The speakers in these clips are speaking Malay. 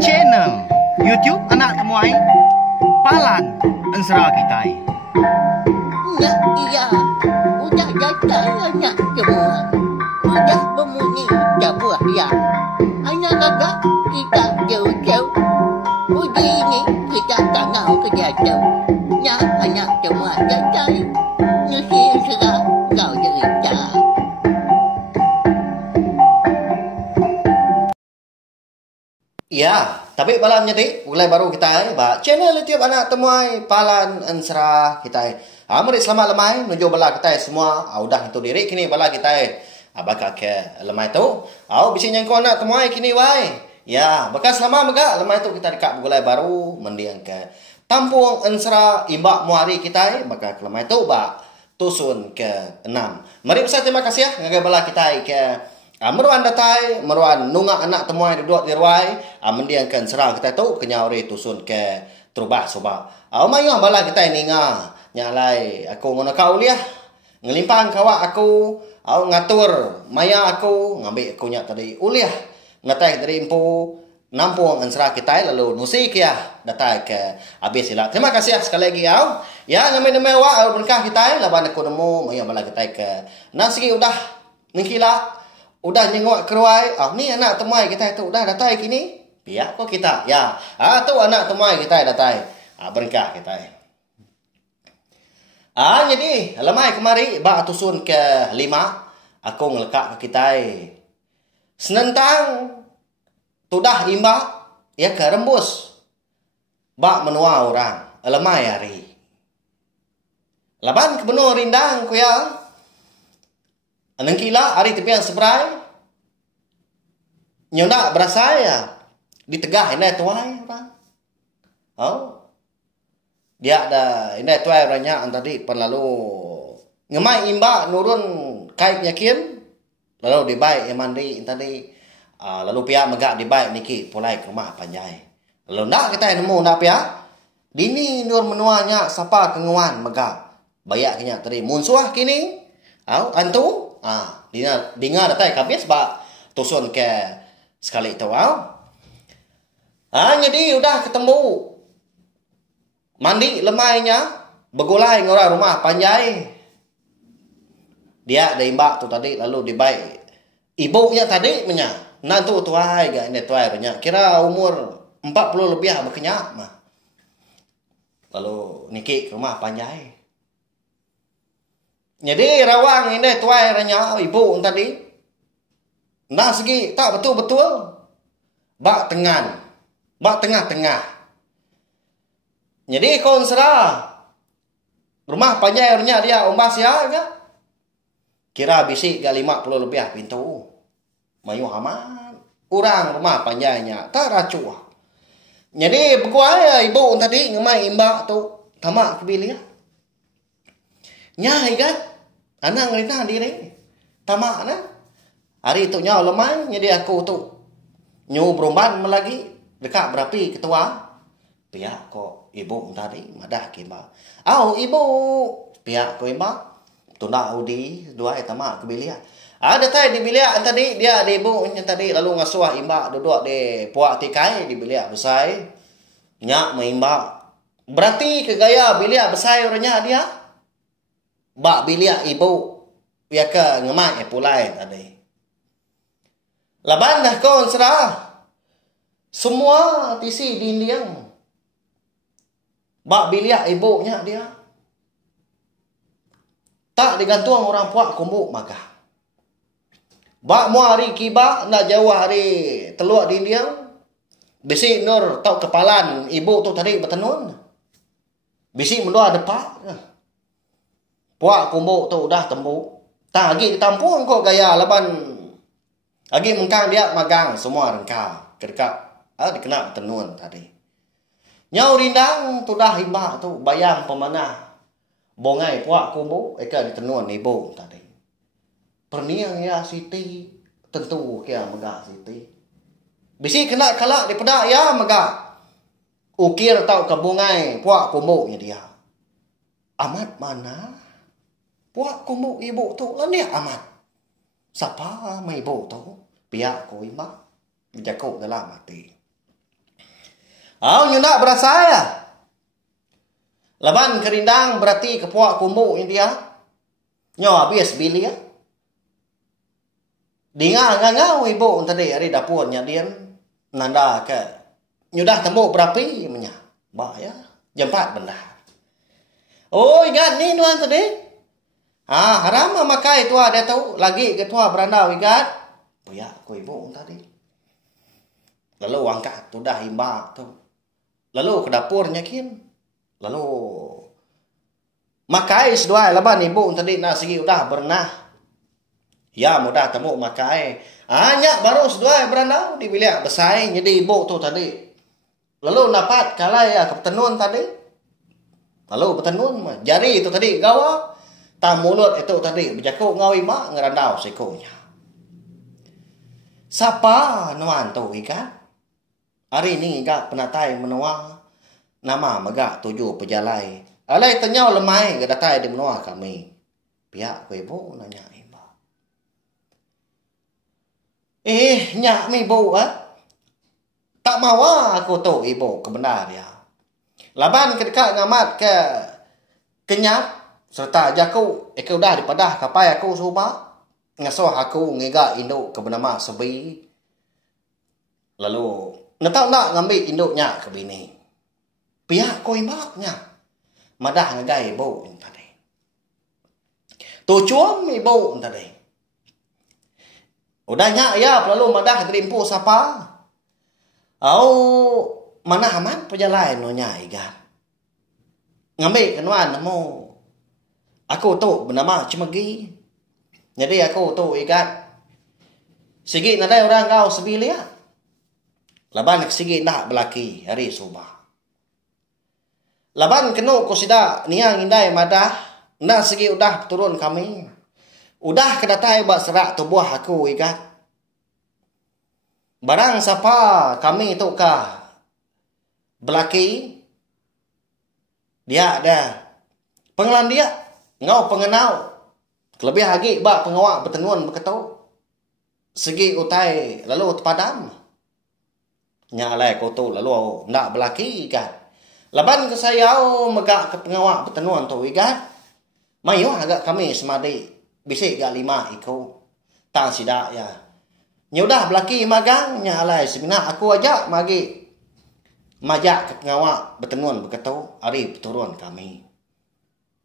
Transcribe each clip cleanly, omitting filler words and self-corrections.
channel YouTube anak temuai Palan Ensra kita. Ya, iya. Udah datang anak semua. Udah berbunyi sebuah ya. Anak kakak kita jauh-jauh. Uji ini kita tak mau kejatuh. Ya, anak semua datang. Nusi serah kau cerita. Ya, tapi malam jadi mulai baru kita ba channel YouTube anak temuai Palan Ensra kita. Mari selamat lemai menuju bala kita semua. Udah itu diri kini bala kita. Bakal ke lemai tu. Bisi yang kau anak temuai kini wai. Ya, bakal selama mega lemai tu kita dekat mulai baru mendiang ke Tampung Ensra Imbak Muari kita. Bakal ke lemai tu ba tusun ke 6. Mari besar terima kasih ya ngagai bala kita ke meruan datai, meruan nunga anak temuai duduk di ruai, mendiangkan serang kita tu kenyauri tusun ke terubah soba. Mayuh bala kita ini nyalai aku ngono kau liah, ngelimpang kawak aku, ngatur maya aku, ngambil aku nyak tadi uliah, ngatai dari impu nampung Ensra kita lalu nusi kia datai ke habis sila. Terima kasih sekali lagi ya ngambil nama berkah kita laban aku nemu mayuh bala kita ke nasi udah ningkila. Udah nyengok keruai, ni anak temuai kita itu udah datai kini. Biar kok kita, ya. Tu anak temuai kita datai. Berkah kita. Jadi, lemai kemari, bak tusun ke 5. Aku ngelekak ke kita. Senentang, tudah imbak, ya ke rembus. Bak menua orang, lemai hari. Laban kebenuh rindang, kuya. Anang kila hari tepian sebrai. Nyonak berasa ya. Ditegah ini tuai orang. Dia ada ini tuai orangnya tadi lalu ngemai imba nurun kait nyakin. Lalu dibaik yang mandi tadi. Lalu pihak megak dibaik niki pulai ke rumah panjai. Lalu nak kita nemu nak pihak. Dini nur menuanya sapa kenguan megak. Bayak kenya tadi munsuah kini. Antu. Dengar datai kabis ba tusun ke sekali itu jadi udah ketemu mandi lemainya begulai ngora rumah panjai dia ada imbak tu tadi lalu dibaik ibunya tadi menya nantu tuai ga ini tuai banyak kira umur 40 lebih berkenyak mah lalu niki ke rumah panjai. Jadi rawang ini tuai ranya ibu tadi. Nah segi tak betul-betul. Bak tengah-tengah. Jadi kau serah. Rumah panjai ranya dia ombas ya ke? Kira bisik ke 50 lebih pintu. Mayu aman. Urang rumah panjainya tak racu. Jadi berkuaya ibu tadi ngemai imbak tu tamak kebiliah. Nyai kan? Anak ngerina diri. Tamak na. Hari itu nyaw lemai. Jadi aku tu. Nyu berumban lagi. Dekat berapi ketua. Pihak kok ibu tadi. Madah kima. Ibu. Pihak kok iba. Tunda udi. Dua tamak ke bilik. Ada tadi di bilik tadi. Dia di ibu tadi. Lalu ngasuah imbak. Duduk di puak tikai. Di bilik besar. Nyak mengimbak. Berarti ke gaya bilik besar orangnya dia. Bak bilik ibu ya ke ngemai pulai tadi. Laban dah kau serah. Semua tisi dindiang. Bak bilik ibunya dia. Tak digantung orang puak kumbuk maka. Bak muari kiba nak jauh hari teluk dindiang. Bisi nur tau kepalan ibu tu tadi bertenun. Bisi mendua depan. Puak kumbuk tu udah tembuk. Tak lagi ditampung kok gaya laban. Lagi mengkang dia magang semua rengkau. Kedekap. Dikena tenun tadi. Nyau rindang tu dah imbak tu. Bayang pemanah. Bongai puak kumbuk. Eka ditenun ibu tadi. Perniang ya Siti. Tentu kia megah Siti. Bisi kena kalak di pedak ya megah. Ukir tau ke bungai puak kumbuknya dia. Amat mana? Puak kumbuk ibu tu laniak amat. Siapa mai ibu tu? Pihak ko imbak. Menjakup dalam hati. Nyunda berasa ya. Laban kerindang berarti kepuak kumbu India. Nyo habis bili ya. Dinga ngangau ibu tadi ari dapurnya dia nanda ke nyudah tembok berapi menya. Ba ya. Jam 4 benda. Oh, igat ni nuan tadi. Haram makai tua dia tahu lagi ketua beranda igat. Ya, ko ibu tadi. Lalu angkat tu dah imba tu. Lalu ke dapurnya kin. Lalu makai sedua laban ibu tadi nak segi udah bernah. Ya mudah temu makai. Hanya baru sedua beranda di bilik besai jadi ibu tu tadi. Lalu dapat kalai ya kepetenun tadi. Lalu petenun jari itu tadi gawa. Tak mulut itu tadi berjakuk ngawi mak ngerandau sikonya. Siapa nuan tu ikan? Hari ini gak penatai menua. Nama megak 7 pejalai. Alai tenyau lemai gedatai di menua kami. Pihak ku ibu nanya ibu. Nyak mi ibu tak mawa aku tu ibu kebenar ya. Laban kedekat ngamat ke kenyap serta jaku udah dipadah kapai aku suba ngasoh aku ngega induk ke bernama sebi. Lalu netau nak ngambil induknya ke bini. Pihak ko imbaknya. Madah ngegai ibu tadi. Tu cuam ibu tadi. Udahnya ya lalu madah terimpu siapa? Mana aman pejalai nonya igan. Ngambil kenuan namo. Aku tu bernama Cemegi. Jadi aku tu igat. Sigi nadai orang kau sebilia. Laban sigi nak belaki hari subah. Laban kenu ko sida niang indai madah. Nak sigi udah turun kami. Udah kedatai bak serak tubuh aku igat. Barang siapa kami tu kah belaki. Dia ada pengelan dia. Ngau pengenau. Kelebih lagi bak pengawak bertenuan berketau. Segi utai lalu terpadam. Nyalai kau tu lalu nak belaki kan. Laban ke saya megak ke pengawak bertenuan tu ikan. Mayu agak kami semadi. Bisik gak 5 iko. Tang sidak ya. Nyudah belaki magang nyalai semina aku ajak magi. Majak ke pengawak bertenuan berketau. Hari turun kami.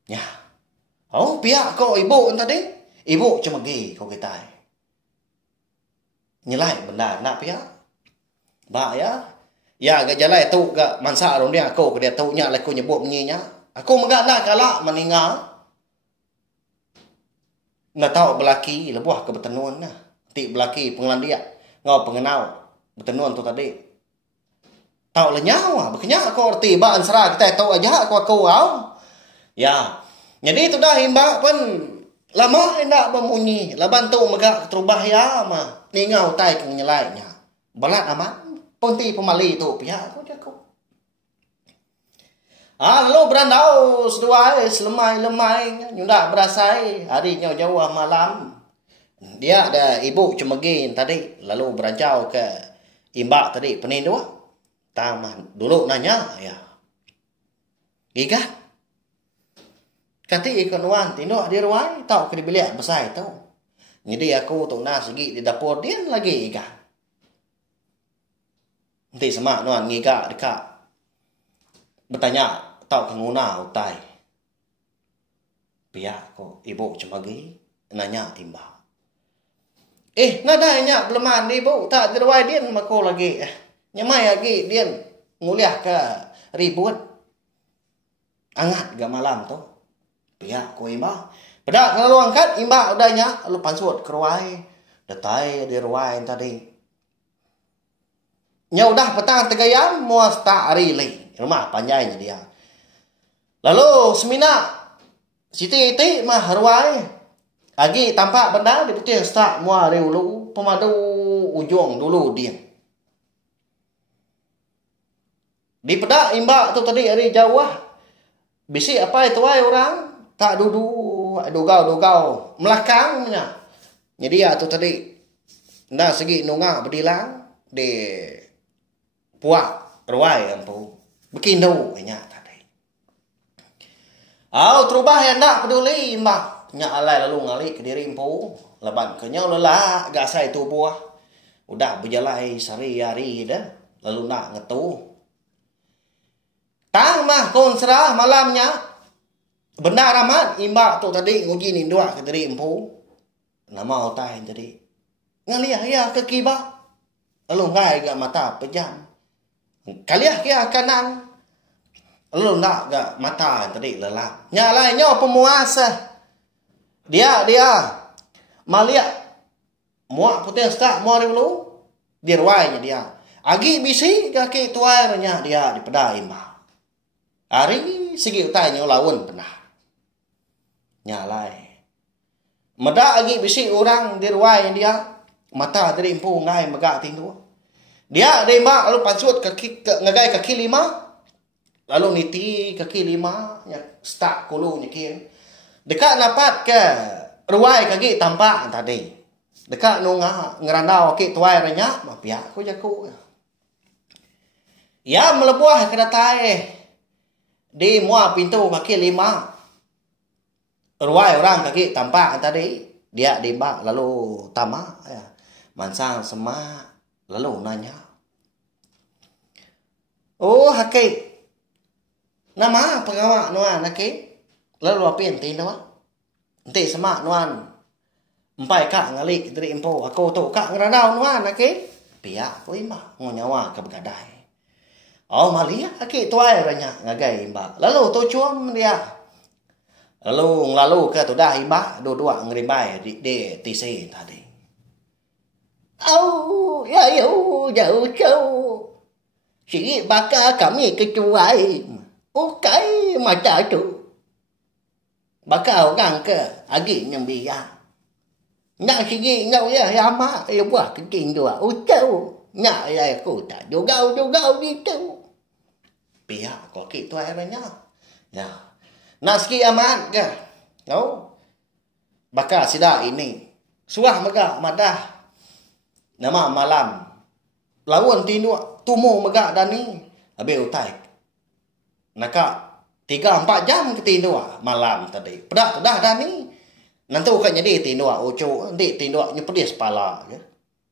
Ya. Pihak kau ibu tadi. Ibu cuma pergi kau kita. Nyelai benda nak pihak. Ba ya. Ya gak jalai tu gak mansa orang dia aku dia tahu nya aku nyebut menyinya. Aku megak nak kalak meninggal. Nak tahu belaki lebuh ke bertenuan nah. Ti belaki pengelan dia. Ngau pengenau bertenuan tu tadi. Tahu lenyau berkenyak aku arti ba ansara kita tahu aja aku Ya. Jadi itu dah imbak pun lama hendak memunyi. Laban tu megak terubah ya mah. Ningau tai ke nyelainya. Balat amat. Ponti pemali tu pihak aku jago. Lalu berandau sedua selemai-lemai. Nyundak berasai. Hari jauh-jauh malam. Dia ada ibu cemegin tadi. Lalu berancau ke imbak tadi. Penin dua. Taman. Dulu nanya ya. Gigat. Kati ikon wan tindok di ruai tau ke di bilik besar tau. Jadi aku tu nak segi di dapur dia lagi ikan. Nanti semak nuan ngiga dekat. Bertanya tau ke nguna utai. Pihak ko ibu cemagi nanya imba. Nadanya beleman ibu tak di ruai dia mako lagi. Nyamai lagi dia nguliah ke ribut. Angat gak malam tu. Pihak ko imba. Pada kalau angkat imba udahnya lu pansut ke ruai. Datai di ruai tadi. Nya udah petang tegayam muas tak arili. Rumah panjangnya dia. Lalu semina Siti iti mah ruai. Agi tampak benda di putih stak mua riulu pemadu ujung dulu dia. Di pedak imba tu tadi hari jauh. Bisi apa itu ai orang? Tak dugau melakangnya. Jadi ya tu tadi. Nah segi nunga berdilang di puak ruai empu. Bekindo nya tadi. Terubah yang tak peduli mak. Nya alai lalu ngali ke diri empu. Leban kenyau lelah gasai tubuh. Udah berjalai sehari-hari dah. Lalu nak ngetu. Tang mah konsra malamnya. Benda ramat imbak tu tadi nguji ni dua ke diri empu. Nama otai tadi. Ngaliah ya ke kibak. Lalu ngai gak mata pejam. Kaliah kia kanan. Lalu nak gak mata tadi lelap. Nyalainya pemuasa. Dia. Maliak. Muak putih tak muari lu. Dirwainya dia. Agi bisi kaki tuarnya dia di pedai imbak. Hari segi utainya lawan pernah. Nyalai. Meda agi bisi orang dirwai dia. Mata dari empu ngai megak tindu. Dia dembak lalu pansut ngagai kaki 5. Lalu niti kaki 5 nya stak kulu nyikin. Dekat dapat ke ruai kaki tampak tadi. Dekat nu ngerandau kaki tuai renya mapia ku jaku. Ya melebuah ke datai. Di mua pintu kaki 5. Ruai orang kaki tampak tadi. Dia dembak lalu tamak ya. Mansang semak. Lalu nanya. Oh haki. Nama pengawak nuan haki. Lalu apa yang tindawa? Nanti semak nuan. Empai kak ngalik dari empu. Aku tu kak ngeranau nuan haki. Pihak aku imbak. Ngunyawa ke begadai. Oh malia haki tuai ranya. Ngagai imbak. Lalu tu cuam dia. Lalu ke tu dah imbak. Dua-dua ngerimbai di tisi tadi. Ya jauh. Si baka kami kecuai. Ukai mata tu. Baka orang ke agi nyembia. Nak sigi ngau ya ama ya buah keting dua. Utau. Nak ya aku tak jugau gitu. Pihak kok gitu airnya. Ya. Nak sigi aman ke? No. Baka sida ini. Suah mega madah. Nama malam. Lawan tinu tumu megak dani. Habis utai. Naka 3-4 jam ke tinu malam tadi. Pedak dah dani. Nanti bukan jadi tinu ucu. Nanti tinu nyepedis pala. Ya.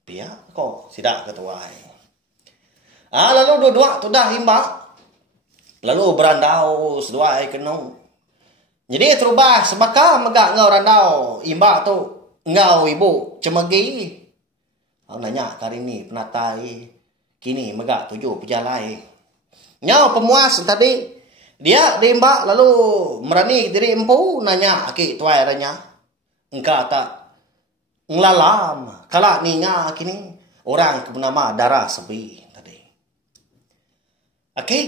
Pia kok sidak ketuai. Lalu dua-dua tu dah himbak. Lalu berandau seduai kenong. Jadi terubah sebaka megak ngau randau. Imbak tu ngau ibu cemegi. Nanya kali ni penatai. Kini megak 7 pejalai. Nyau pemuas tadi. Dia diimbak lalu merani diri empu. Nanya aki tuai ranya. Engkau tak ngelalam. Kalak ni nga kini. Orang bernama Darah Sebi tadi. Aki.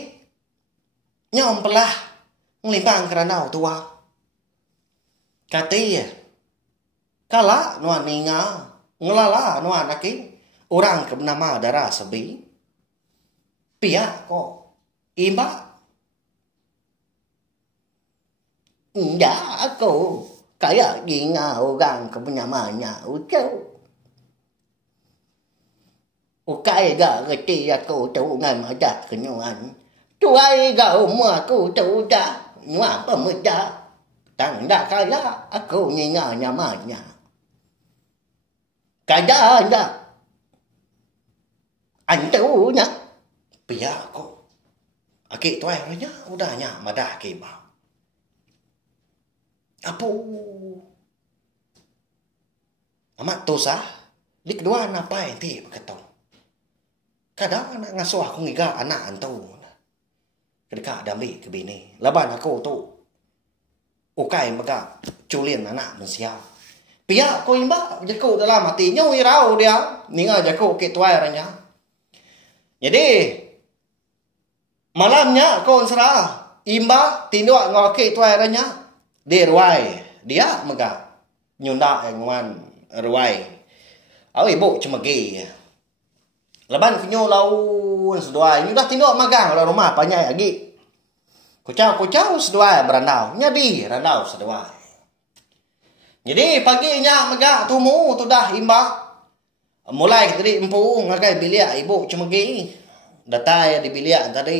Nyau empelah. Ngelimpang keranau tua. Kati. Kalak nuan ni nga. Ngelala nuan aki. Orang bernama Darah Sebi. Pihak kok. Imbak. Ya aku. Kayak gini orang bernamanya Ucau. Ukai gak reti aku tu ngai madak kenyuan. Tuai gak umur aku tu dah. Nyuan pemuda. Tanda kaya aku nyinga namanya. Kada anda. Antunya. Pihak kok. Aki tuai ranya udahnya madah kibau. Apa? Amat tosah. Di kedua apa yang ti berkata. Kadang anak ngasuh aku ngiga anak antu. Kedeka dambi ke bini. Laban aku tu. Ukai mega culin anak mensia. Pihak ko imba jaku dalam hatinya wirau dia. Ninga jaku ke tuai ranya. Jadi malamnya kon serah imba tinduk ngoke tuai ranya. Di ruai dia mega nyunda yang wan ruai. Au ibu cemegi. Laban kunyo laun seduai nyudah tinduk magang la rumah panjai lagi. Kucau seduai berandau. Nyadi randau seduai. Jadi paginya mega tumu tu dah imba. Mulai dari empu ngagai bilik ibu cemegi. datai di bilik tadi.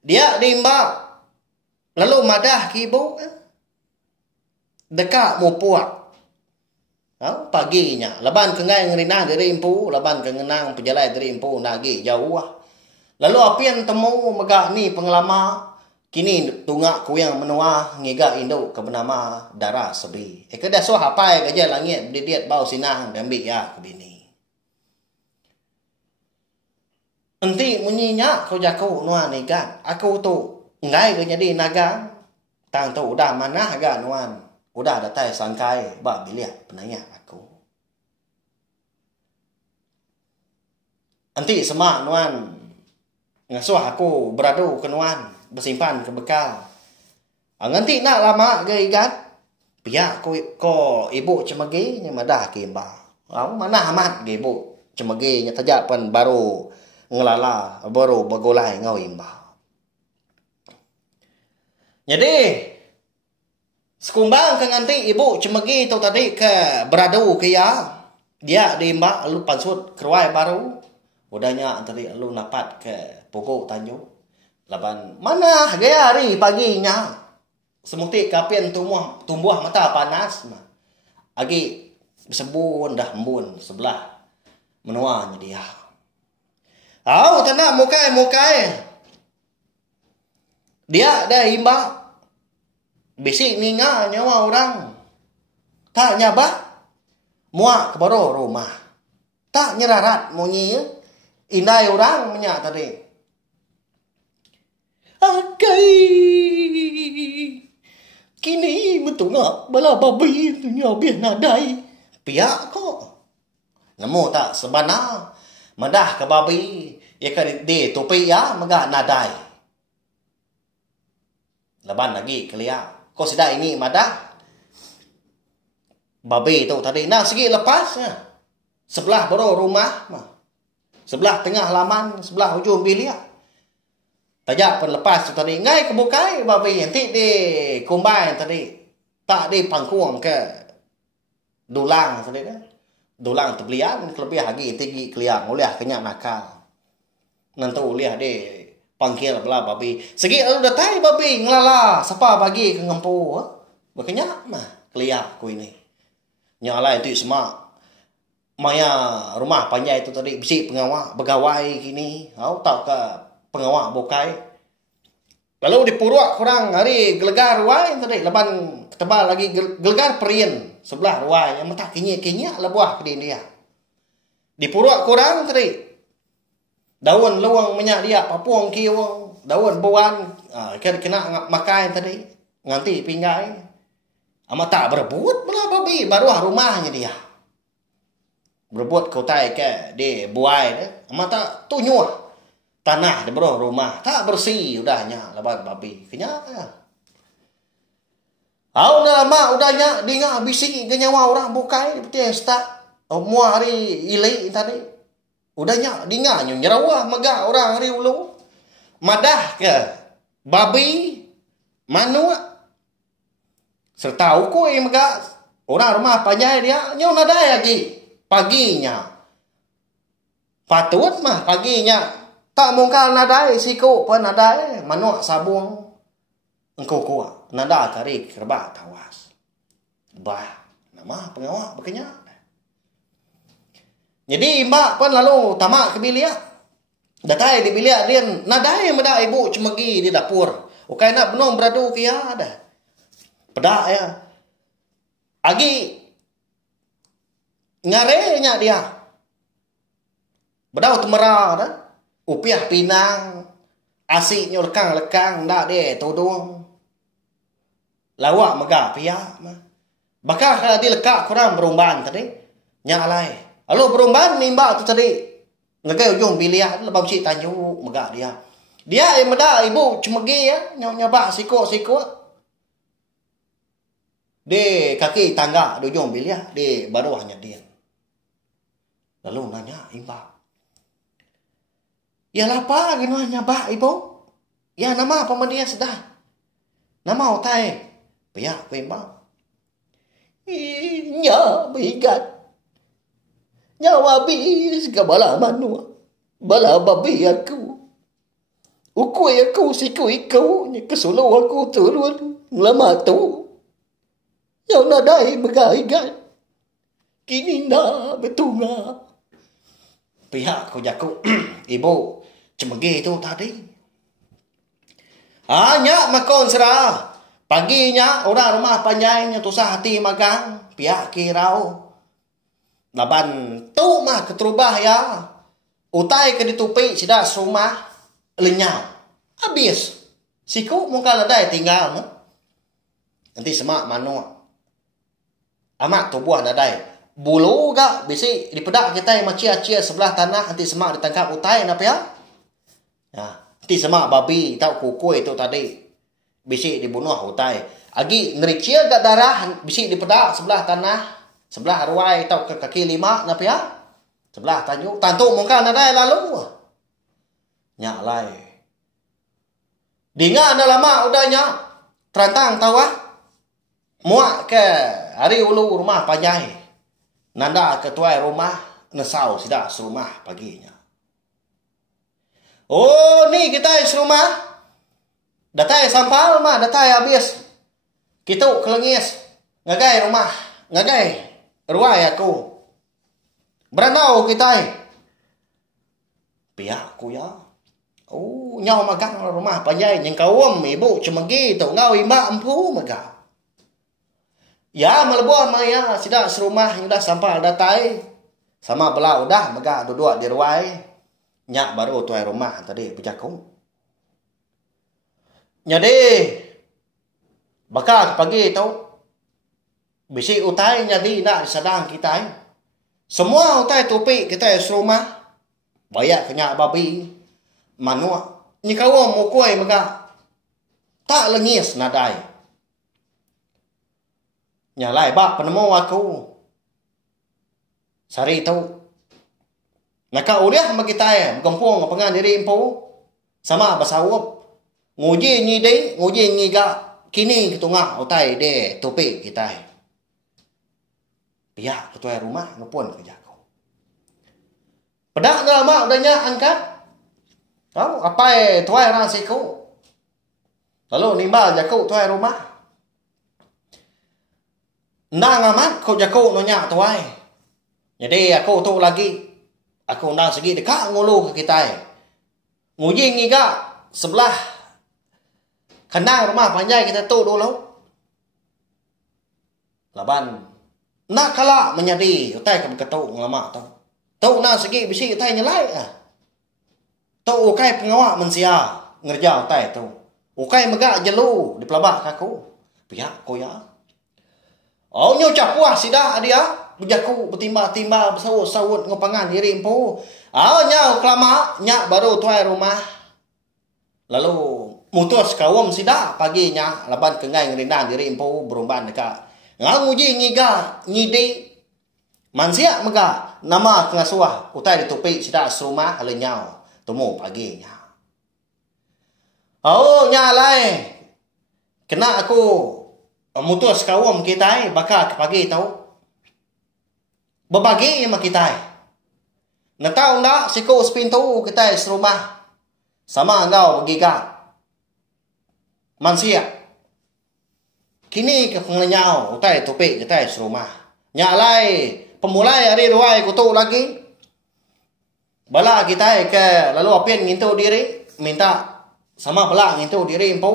Dia dimba. Lalu madah ke ibu. Dekat mau puak. Paginya. Laban kengai ngerina dari impu. Laban kengenang pejalai dari impu. Nagi jauh. Lalu apian temu megah ni pengelama. Kini tunggak ku yang menua ngiga induk ke bernama darah sebi. Kedah so hapai kerja langit didiat bau sinang dan ambil ya ke bini. Enti munyinya kau jaku nuan ikan. Aku tu ngai ke jadi naga. Tang tu udah mana agak nuan. Udah datai sangkai bak biliat penanya aku. Enti semak nuan. Ngasuh aku beradu ke nuan. Bersimpan ke bekal. Nganti nak lama ke ikan. Pihak ko ibu cemegi ni madah ke imba. Mana amat ke ibu cemegi ni tajak pan baru ngelala baru bagolai ngau imba. Jadi sekumbang ke nganti ibu cemegi tu tadi ke beradu ke ya. Dia di imba lu pansut keruai baru. Udahnya tadi lu napat ke pokok tanjung. Laban mana gaya hari paginya semutik kapian tumbuh mata panas mah agi sebun dah embun sebelah menuanya dia. Tanah mukai dia dah imba bisik ninga nyawa orang tak nyabah muak ke baru rumah tak nyerarat munyi indai orang menyak tadi. Akai kini betungak bala babi dunia biar nadai pihak kok nemu tak sebana madah ke babi ya kan di topi ya megak nadai laban lagi kelia kau sedai ini madah babi tu tadi nah segi lepas ya. Sebelah baru rumah sebelah tengah halaman sebelah hujung bilik tajak pun lepas tu tadi ngai kebukai babi nanti di combine tadi tak di pangkuang ke dulang tadi dah dulang terbelian kelebih lagi tinggi keliang uliah kenyak nakal nanti uliah di panggil belah babi segi lu datai babi ngelala siapa bagi ke ngempu berkenyak mah keliang ku ini nyala itu semua maya rumah panjai itu tadi bisik pegawai kini au tak ke pengawak bokai. Lalu dipuruak kurang hari gelegar ruai tadi leban ketebal lagi gelegar perien sebelah ruai yang mata kinyak lebuah ke dia. Dipuruak kurang tadi. Daun luang minyak dia papuang kiwang, daun buan kena makai tadi nganti pinggai. Amat tak berebut belah babi baru rumahnya dia. Berebut kau tai ke di buai amat tak tunyuh. Tanah di bawah rumah tak bersih udahnya lebat babi kenyak ya. Udah lama udahnya dengar bising ke nyawa orang bukai betul start mua hari ilai tadi udahnya dengar nyerawah megah orang hari ulu madah ke babi manua serta uku yang megah orang rumah panjai dia nyaw nadai lagi paginya patut mah paginya tak mungkal nadai siku pun nadai manuak sabung engkau kuat nada kari kerbak tawas bah nama pengawak berkenyak jadi imbak pun lalu tamak ke bilik datai di bilik dia nadai meda ibu cemegi di dapur ukai nak benong beradu kia ada pedak ya agi ngarenya dia bedau temera dah upiah pinang asiknya lekang ndak deh todong lawak megah pihak bakal kalau dia lekak kurang berumban tadi nyalai lalu berumban nimba tu tadi ngegai ujung bilik lebam cik tanyu megah dia yang meda ibu cemegi ya nyabak sikok di kaki tangga di ujung bilik di bawahnya dia lalu nanya imba ya lapa gino nyabak ibu ya nama apa dia sedah nama otai pihak imba nya bigat nyawa bis kabala manua Bala babi aku. Ukui aku sikui kau. Nya kesuluh aku turun. Lama tu. Yang nadai bergaigan. Kini na betunga. Pihak ko jako. Ibu, cemegi tu tadi. Nya makon sera. Paginya orang rumah panjangnya tusah hati magang. Pihak kirau. Laban tu mah keterubah ya. Utai ke ditupi sida rumah lenyap. Habis. Siku muka ladai tinggal. Nanti semak manua. Amak tu buah nadai. Bulu gak bisi dipedak kita yang macia-cia sebelah tanah. Nanti semak ditangkap utai napa ya? Ya. Nanti semak babi tau kukui itu tadi. Bisi dibunuh utai. Agi nericia gak darah. Bisi dipedak sebelah tanah. Sebelah arwai tau ke kaki lima napa ya? Sebelah tanyu. Tantu muka nadai lalu. Nyak lai. Dinga anda lama udahnya. Terantang tahu ah. Muak ke hari ulu rumah panjai. Nanda ketua rumah. Nesau sidak serumah paginya. Oh ni kita serumah. Datai sampal mah. Datai habis. Kita kelengis. Ngagai rumah. Ngagai. Ruai aku. Beranau kita. Pihak aku ya. Oh, nyaw magang rumah panjai. Yang kawam ibu cemegi tu. Ngau imbak empu magang. Ya melebuah maya. Sidak serumah. Sudah sampai datai. Sama belah udah. Magang duduk di ruai. Nyak baru tuai rumah tadi. Berjakung. Jadi. Bakal pagi tu. Bisi utai jadi nak sedang kita. Semua utai topi kita serumah. Banyak kenyak babi. Manua. Ni kau mau kuai maka. Tak lengis nadai. Nyalai bak penemu aku. Sari tu. Naka uliah sama kita ya. Gempung pengan diri impu. Sama basawap. Nguji ni deh. Nguji ni gak. Kini ketungah utai deh topi kita. Pihak ketua rumah ngepun kerja kau. Pedak dah lama udahnya angkat. Tahu apa tuai orang siku. Lalu nimbal jakau tuai rumah. Nang amat kau jakau nonyak tuai. Jadi aku tu lagi. Aku nang segi dekat ngulu ke kita. Nguji ngiga sebelah kandang rumah panjang kita tu dulu. Laban nak kala menyadi utai ke ketuk lama tau. Tau nak segi bisi utai nyelai ah. Tau ukai pengawak mensia ngerja utai tu. Ukai megak jelu di pelabak kaku. Pihak ko ya. Oh nyo capuah sida dia. Bejaku bertimba-timba bersawut-sawut ngopangan diri empu. Nyau kelama nyak baru tuai rumah. Lalu mutus kawam sida paginya laban kengai ngerindan diri empu berumban dekat. Ngau nguji ngiga ngidi mansia mega nama pengasuah utai ditupi sida serumah lenyau temu paginya. Oh nyalai kena aku mutus kawam kita bakal pagi tahu berbagi sama kita. Nak tahu ndak siku sepintu kita serumah sama engkau begiga mansia. Kini ke penglenyau utai topik kita serumah. Nyalai pemulai hari ruai kutu lagi. Bala kita ke lalu apin ngintu diri minta sama bala ngintu diri empu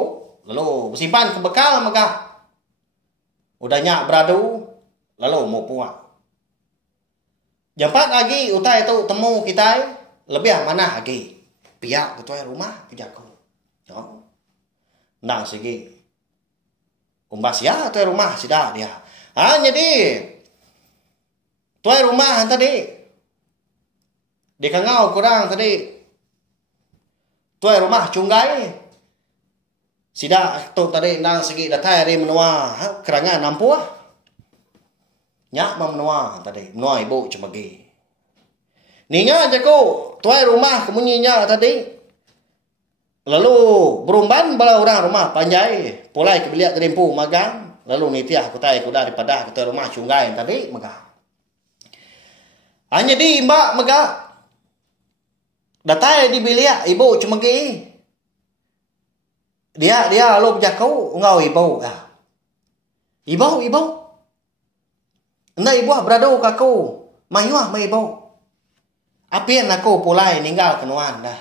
lalu bersimpan ke bekal maka udah nyak beradu lalu mau puak. Jampat lagi utai tu temu kita lebih mana lagi pihak ketua rumah pijaku. Yo. Nang segi umbas ya tuai rumah sida dia. Jadi tuai rumah tadi di kangau kurang tadi tuai rumah cunggai sida tu tadi nang segi datai ri menua kerangan nampu nyak menua tadi menua ibu cemegi. Ninga jaku tuai rumah kemunyinya tadi. Lalu berumban bala orang rumah panjai. Pulai kebeliak kerimpu magang. Lalu nitiah kutai kuda daripada kita rumah cunggai tadi magang. Hanya di mbak magang. Datai di bilik ibu cuma gi. Dia lo berjakau ngau ibu ah. Ibu. Nda ibu berado kaku. Mayuah mai ibu. Apian aku pulai ninggal kenuan dah.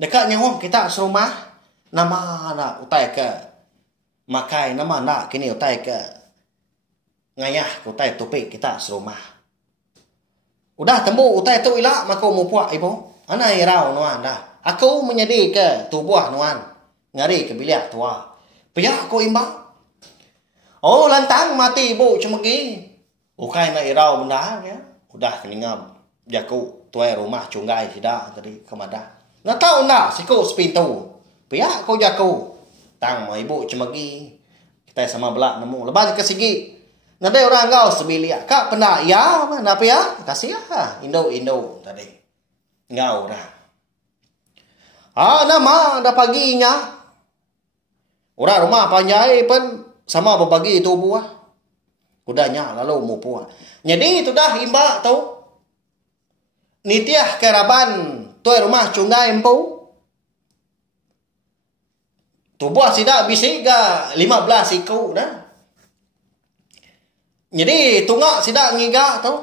Dekat nyawang kita serumah nama nak utai ke makai nama nak kini utai ke ngayah utai topik kita serumah. Udah temu utai tu ilak maka mu puak ibu. Ana irau nuan dah. Aku menyedi ke tubuh nuan. Ngari ke bilik tua. Pihak aku imbang. Oh lantang mati ibu cuma gi. Ukai na irau benda ya. Udah keningam jaku tuai rumah cunggai tidak tadi kemada. Nak tahu nak siku sepintu. Pihak aku jaku. Tang ma ibu cuma gi. Kita sama belak nemu. Lepas ke sigi. Nadai orang kau sebilik. Kak pernah ya nak pihak kasih ya. Indo tadi. Ngau dah. Nama dah paginya. Orang rumah panjai pun sama berbagi itu buah. Udahnya lalu mu puah. Jadi itu dah imba tahu. Nitiah keraban tuai rumah cunggai empu. Tu buah sidak bisi ga 15 ikut dah. Jadi tunggak sidak ngiga tahu.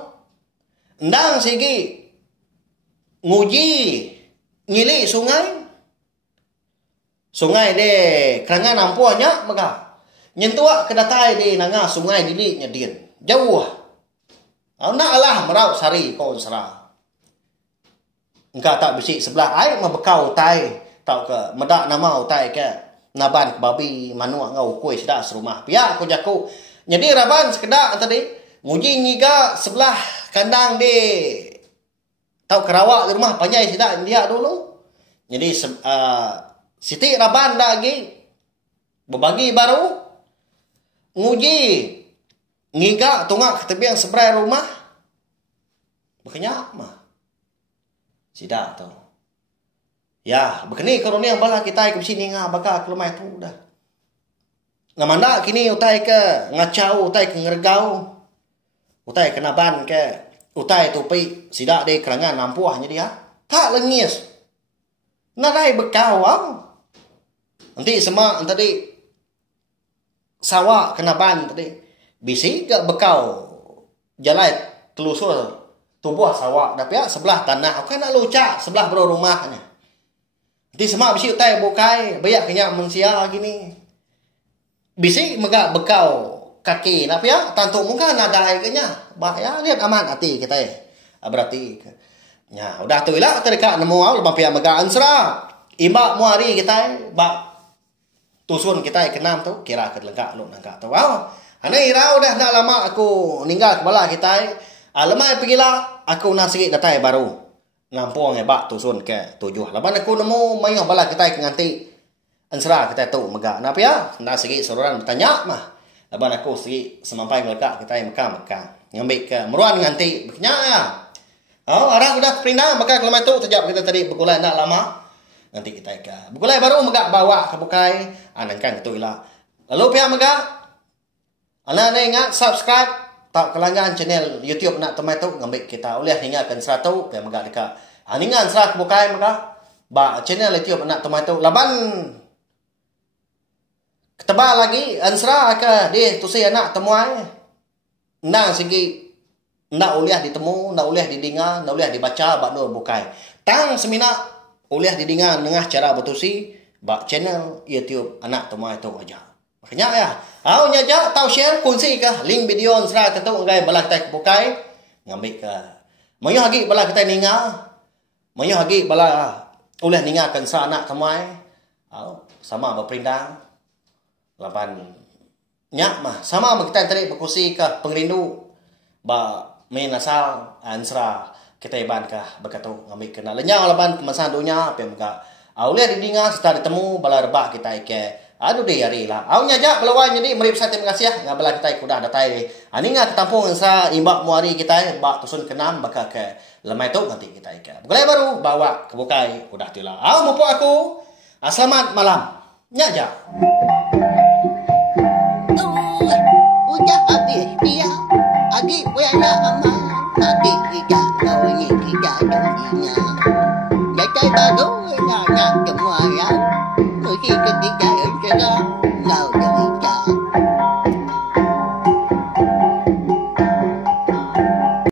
Ndang sigi nguji ngili sungai. Sungai de kerangan ampuanya maka nyentuak kedatai di nanga sungai dili nyedin jauh. Nak lah merau sari kau serah. Engkau tak bisi sebelah air membekau tai tau ke medak nama utai ke naban babi manuak ngau kuih sedak serumah. Pihak aku jaku. Jadi raban sekedak tadi nguji ngiga sebelah kandang di tau kerawak di rumah panjai sedak dia dulu. Jadi Siti raban lagi berbagi baru nguji ngiga tunggak ketebiang seberai rumah berkenyak mah sidak tu ya berkeni kalau ni yang bala kita ke sini ngah bakal ke rumah itu dah ngamanda kini utai ke ngacau utai ke ngergau utai ke naban ke utai tupi sidak de kerangan nampuahnya dia tak lengis narai bekau nanti semua tadi sawah kenaban tadi bisi ke bekau jalan telusur tubuh sawah tapi ya sebelah tanah kan nak lucak sebelah bro rumahnya nanti semua bisi utai bukai banyak kenyak manusia gini bisi megak bekau kaki tapi ya tantu muka nadai kenya bahaya lihat aman hati kita berarti ya udah tu lah terdekat nemu lepas pihak megak ansra imbak muari kita bak tusun kita kenam tu kira ke lengkap lu nangka tu ana irau dah nak lama aku ninggal kepala kita lemai pergilah aku nak sikit datai baru ngampung bak tusun ke 7 laban aku nemu mayah bala kita ke nganti ansra kita tu megak napa ya nak sikit soran bertanya mah laban aku sikit semampai melekak kita Mekah ngambil ke meruan nganti berkenyak ya orang udah perindah maka kelemah tu terjap kita tadi bergulai nak lama nanti kita ke bukulai baru megak bawa ke bukai anangkan ketu ilah lalu pihak megak ana ingat subscribe tak kelanggan channel YouTube nak temai tu ngambil kita oleh ingatkan 100 pihak megak dekat aningan serah ke bukai megak ba channel YouTube nak temai tu laban ketebal lagi ansra ke dia tu si anak temuai nang segi nak oleh ditemu nak oleh didengar nak oleh dibaca bak nur bukai tang semina oleh didengar dengan cara bertusi bak channel YouTube anak temui tu aja. Makanya ya, au nyaja tahu share kunci ke link video serah tentu ngai bala kita bukai ngambil ke. Moyo hagi bala kita ninga. Moyo hagi bala oleh ningakan sa anak temui. Au sama berperindang. Lapan nyak mah sama kita tadi berkusi ke pengrindu ba main asal ansra kita iban kah berkatu ngambil kena lenyang laban kemasan dunia apa muka aulia didinga setelah ditemu bala rebak kita ike aduh deh hari lah au nyaja pelawai jadi merip saya terima kasih ya ngabala kita kuda datai aninga ketampung sa imbak muari kita bak tusun kenam baka ke lemai tu nanti kita ike bukan baru bawa ke bukai kuda tila au mupo aku selamat malam nyaja udah habis dia agi punya aman nanti kita kau ini kita dunia chơi ba gấu ngà ngà